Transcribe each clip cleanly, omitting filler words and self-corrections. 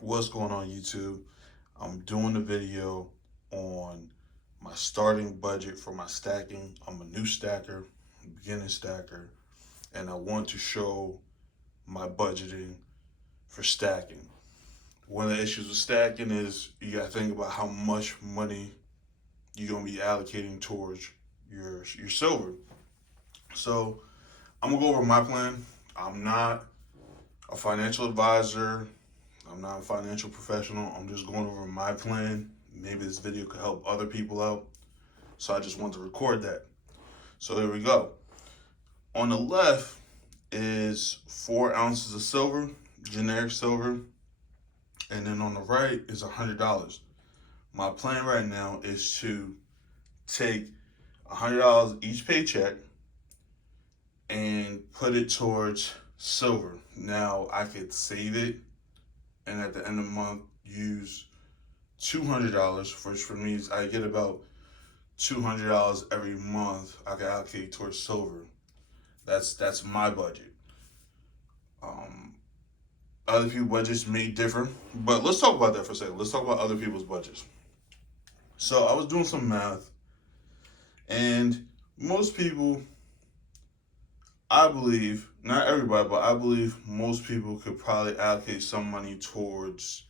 What's going on, YouTube? I'm doing a video on my starting budget for my stacking. I'm a new stacker, beginning stacker, and I want to show my budgeting for stacking. One of the issues with stacking is you got to think about how much money you're going to be allocating towards your silver. So I'm gonna go over my plan. I'm not a financial advisor. I'm not a financial professional. I'm just going over my plan. Maybe this video could help other people out. So I just want to record that. So here we go. On the left is 4 ounces of silver, generic silver. And then on the right is $100. My plan right now is to take $100 each paycheck and put it towards silver. Now I could save it and at the end of the month use $200, which for me is I get about $200 every month I can allocate towards silver. That's my budget. Um, Other people's budgets may differ, but let's talk about that for a second. Let's talk about other people's budgets. So I was doing some math, and most people, I believe, not everybody, but I believe most people could probably allocate some money towards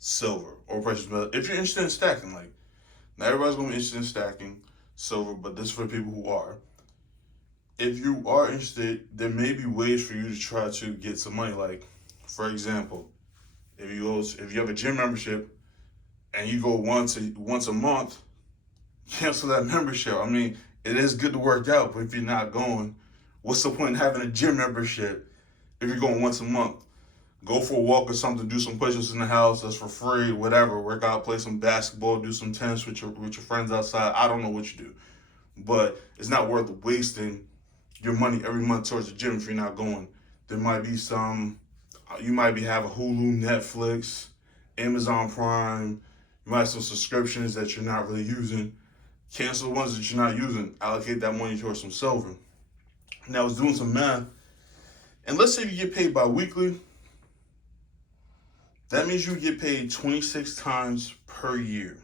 silver or precious metal. If you're interested in stacking, like not everybody's gonna be interested in stacking silver, but this is for people who are. If you are interested, there may be ways for you to try to get some money. Like, for example, if you have a gym membership and you go once a month, cancel that membership. I mean, it is good to work out, but if you're not going, what's the point in having a gym membership if you're going once a month? Go for a walk or something, do some push-ups in the house, that's for free, whatever. Work out, play some basketball, do some tennis with your friends outside. I don't know what you do. But it's not worth wasting your money every month towards the gym if you're not going. There might be you might be having Hulu, Netflix, Amazon Prime. You might have some subscriptions that you're not really using. Cancel the ones that you're not using. Allocate that money towards some silver. Now I was doing some math, and let's say you get paid bi-weekly. That means you get paid 26 times per year.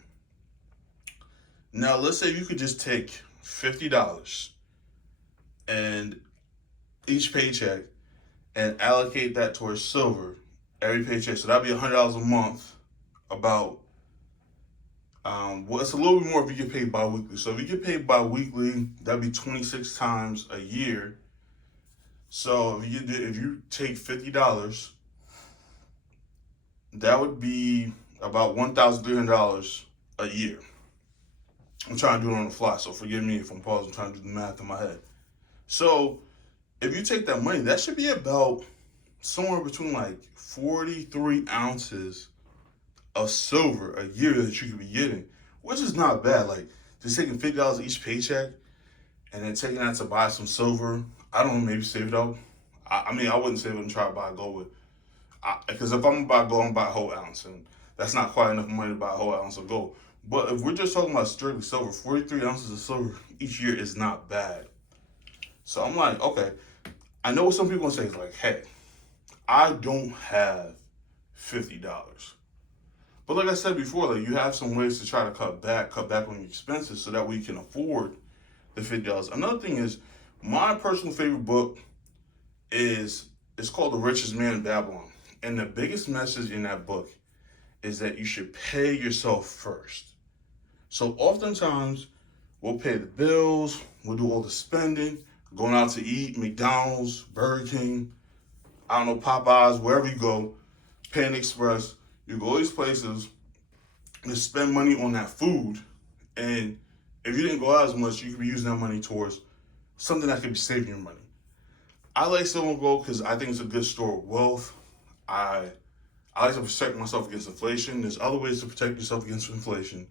Now let's say you could just take $50 and each paycheck and allocate that towards silver every paycheck. So that'd be $100 a month. About well, it's a little bit more if you get paid bi-weekly. So if you get paid bi-weekly, that'd be 26 times a year. So if you take $50, that would be about $1,300 a year. I'm trying to do it on the fly, so forgive me if I'm pausing. I'm trying to do the math in my head. So if you take that money, that should be about somewhere between like 43 ounces of silver a year that you could be getting, which is not bad. Like just taking $50 each paycheck and then taking that to buy some silver. I don't know, maybe save it up. I mean, I wouldn't save it and try to buy gold with, because if I'm gonna buy gold, I'm gonna buy a whole ounce, and that's not quite enough money to buy a whole ounce of gold. But if we're just talking about strictly silver, 43 ounces of silver each year is not bad. So I'm like, okay, I know what some people gonna say is like, hey, I don't have $50. But like I said before, like you have some ways to try to cut back on your expenses so that we can afford the $50. Another thing is my personal favorite book is it's called The Richest Man in Babylon. And the biggest message in that book is that you should pay yourself first. So oftentimes we'll pay the bills, we'll do all the spending, going out to eat, McDonald's, Burger King, I don't know, Popeyes, wherever you go, Panda Express, you go these places and spend money on that food. And if you didn't go out as much, you could be using that money towards something that could be saving your money. I like silver and gold because I think it's a good store of wealth. I I like to protect myself against inflation. There's other ways to protect yourself against inflation.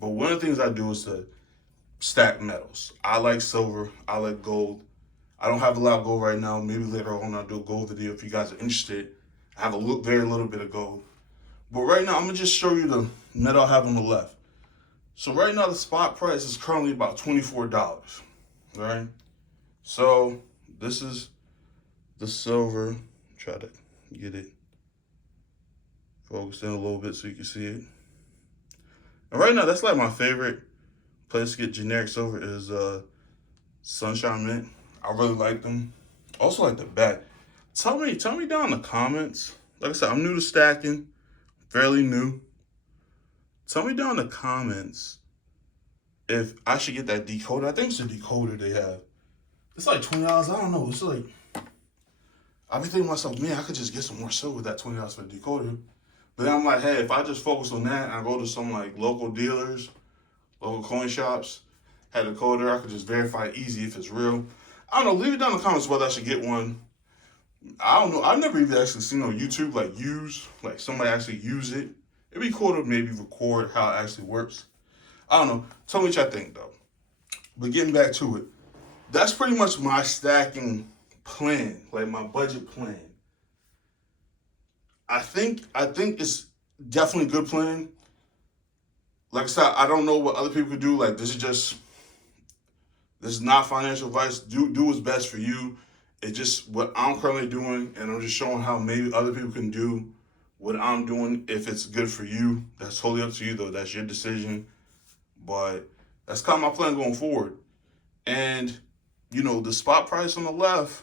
But one of the things I do is to stack metals. I like silver. I like gold. I don't have a lot of gold right now. Maybe later on I'll do a gold video if you guys are interested. I have very little bit of gold. But right now I'm gonna just show you the metal I have on the left. So right now the spot price is currently about $24. Right? So this is the silver. Try to get it Focus in a little bit so you can see it. And right now, that's like my favorite place to get generic silver is Sunshine Mint. I really like them. Also like the back. Tell me down in the comments. Like I said, I'm new to stacking, fairly new. Tell me down in the comments if I should get that decoder. I think it's a decoder they have. It's like $20. I don't know. It's like, I be thinking to myself, man, I could just get some more silver with that $20 for the decoder. But then I'm like, hey, if I just focus on that and I go to some like local dealers, local coin shops, had a decoder, I could just verify easy if it's real. I don't know. Leave it down in the comments whether I should get one. I don't know. I've never even actually seen on YouTube like somebody actually use it. It'd be cool to maybe record how it actually works. I don't know. Tell me what y'all think though. But getting back to it, that's pretty much my stacking plan, like my budget plan. I think it's definitely a good plan. Like I said, I don't know what other people could do. Like this is not financial advice. Do what's best for you. It's just what I'm currently doing, and I'm just showing how maybe other people can do what I'm doing if it's good for you. That's totally up to you though. That's your decision. But that's kind of my plan going forward. And the spot price on the left,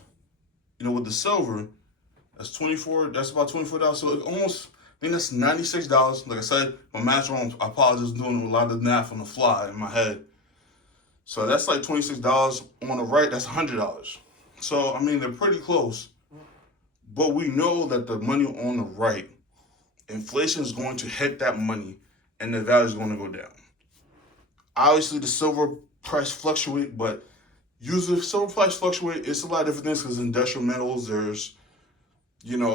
with the silver, that's about $24. So it almost, I think that's $96. Like I said, my math's wrong. I apologize, I'm doing a lot of math on the fly in my head. So that's like $26. On the right, that's $100. So, I mean, they're pretty close. But we know that the money on the right, inflation is going to hit that money and the value is going to go down. Obviously, the silver price fluctuate, but usually if silver price fluctuate, it's a lot of different things because industrial metals, there's,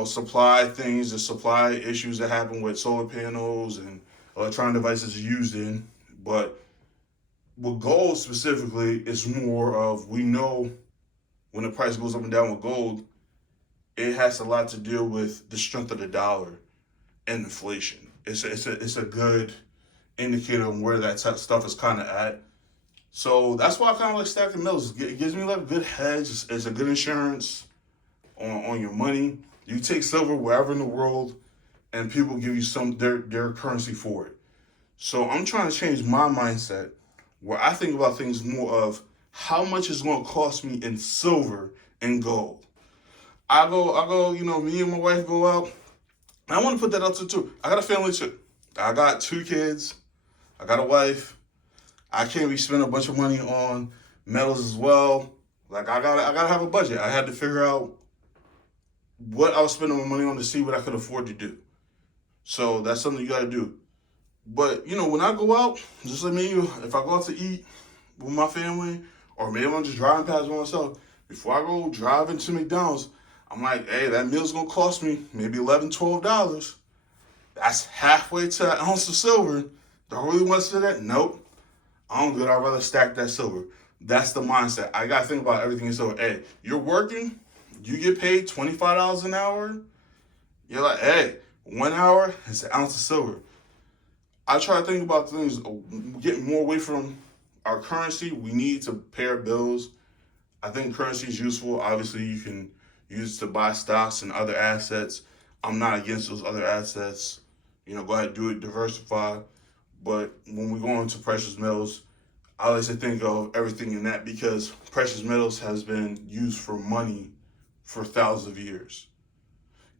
supply things, there's supply issues that happen with solar panels and electronic devices used in. But with gold specifically, it's more of, we know when the price goes up and down with gold, it has a lot to do with the strength of the dollar and inflation. It's a good indicator of where that stuff is kind of at. So that's why I kind of like stacking metals. It gives me like a good hedge. It's a good insurance on your money. You take silver wherever in the world, and people give you their currency for it. So I'm trying to change my mindset where I think about things more of how much is going to cost me in silver and gold. I go, me and my wife go out. I want to put that out there too. I got a family too. I got 2 kids. I got a wife. I can't be spending a bunch of money on metals as well. Like I gotta have a budget. I had to figure out what I was spending my money on to see what I could afford to do. So that's something you gotta do. But when I go out, just like me, if I go out to eat with my family, or maybe I'm just driving past by myself, before I go driving to McDonald's, I'm like, hey, that meal's gonna cost me maybe $11, $12. That's halfway to an ounce of silver. Do I really want to say that? Nope. I'm good. I'd rather stack that silver. That's the mindset. I got to think about everything in silver. Hey, you're working. You get paid $25 an hour. You're like, hey, 1 hour, it's an ounce of silver. I try to think about things, getting more away from our currency. We need to pay our bills. I think currency is useful. Obviously, you can use it to buy stocks and other assets. I'm not against those other assets. Go ahead and do it, diversify. But when we go into precious metals, I like to think of everything in that because precious metals has been used for money for thousands of years.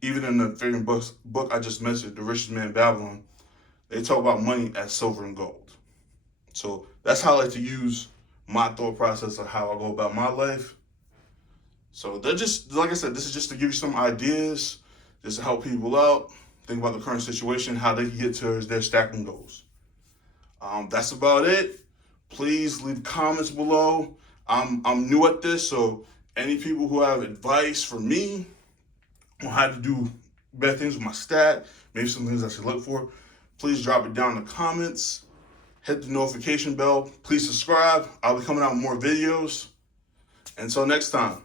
Even in the famous book I just mentioned, The Richest Man in Babylon, they talk about money as silver and gold. So that's how I like to use my thought process of how I go about my life. So they're just, like I said, this is just to give you some ideas, just to help people out, think about the current situation, how they can get to their stacking goals. That's about it. Please leave comments below. I'm new at this, so any people who have advice for me on how to do better things with my stat, maybe some things I should look for, please drop it down in the comments. Hit the notification bell. Please subscribe. I'll be coming out with more videos. Until next time.